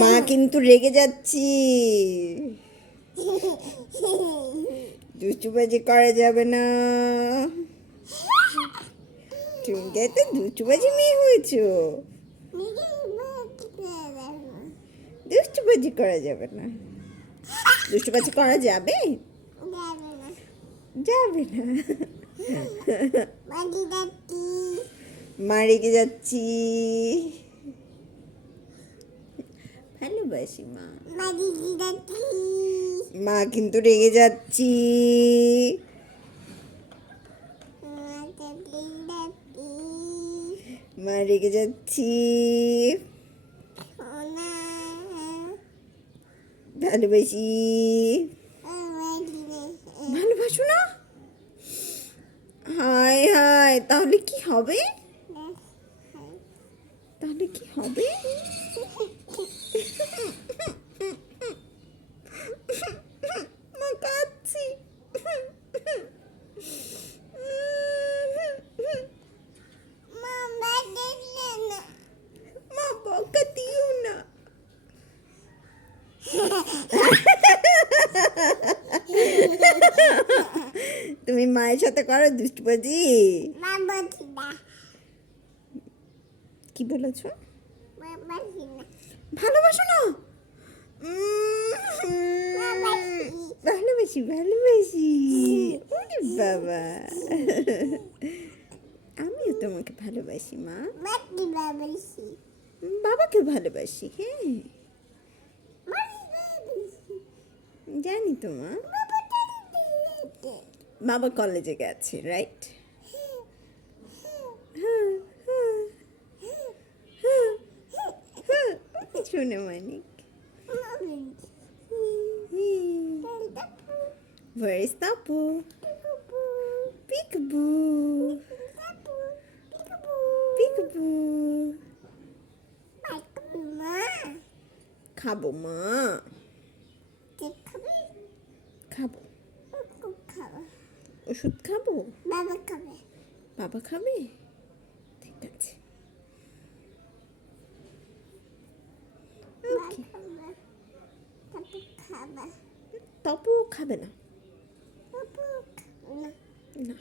মা কিন্তু রেগে যাচ্ছি। দুষ্টুবাজি করা যাবে না। তুমি তো দুষ্টুবাজি মেয়ে হয়েছো। দুষ্টুবাজি করা যাবে না। দুষ্টুবাজি করা যাবে? যাবে না। মা রেগে যাচ্ছি। ভালোবাসি মা। মা কিন্তু রেগে যাচ্ছি। মা রেগে যাচ্ছি। ভালোবাসি। ভালোবাসো না? হায় হায়, তাহলে কি হবে? তাহলে কি হবে? মা কাঁদছি। মা বকা দিও না। তুমি মায়ের সাথে করো দুষ্টুবাজি? কি বলেছ? ভালোবাসো না? ভালোবাসি ভালোবাসি। ওরে বাবা, আমিও তোমাকে ভালোবাসি মা। বাবাকে ভালোবাসি। হ্যাঁ জানি তো মা। বাবা কলেজে গেছে, রাইট? শুনে মানিক। Where is Tapu? Peekaboo. Peekaboo. খাবো মা। খাবো। ওষুধ খাবো? বাবা খাবে? ঠিক আছে। তপু খাবে না। না,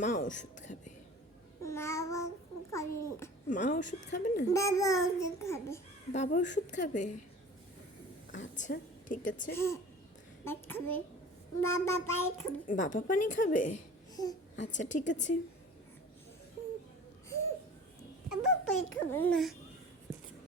মা ওষুধ খাবে। মা ওষুধ খাবে না? বাবা ওষুধ খাবে? আচ্ছা ঠিক আছে। বাবা পানি খাবে? আচ্ছা ঠিক আছে।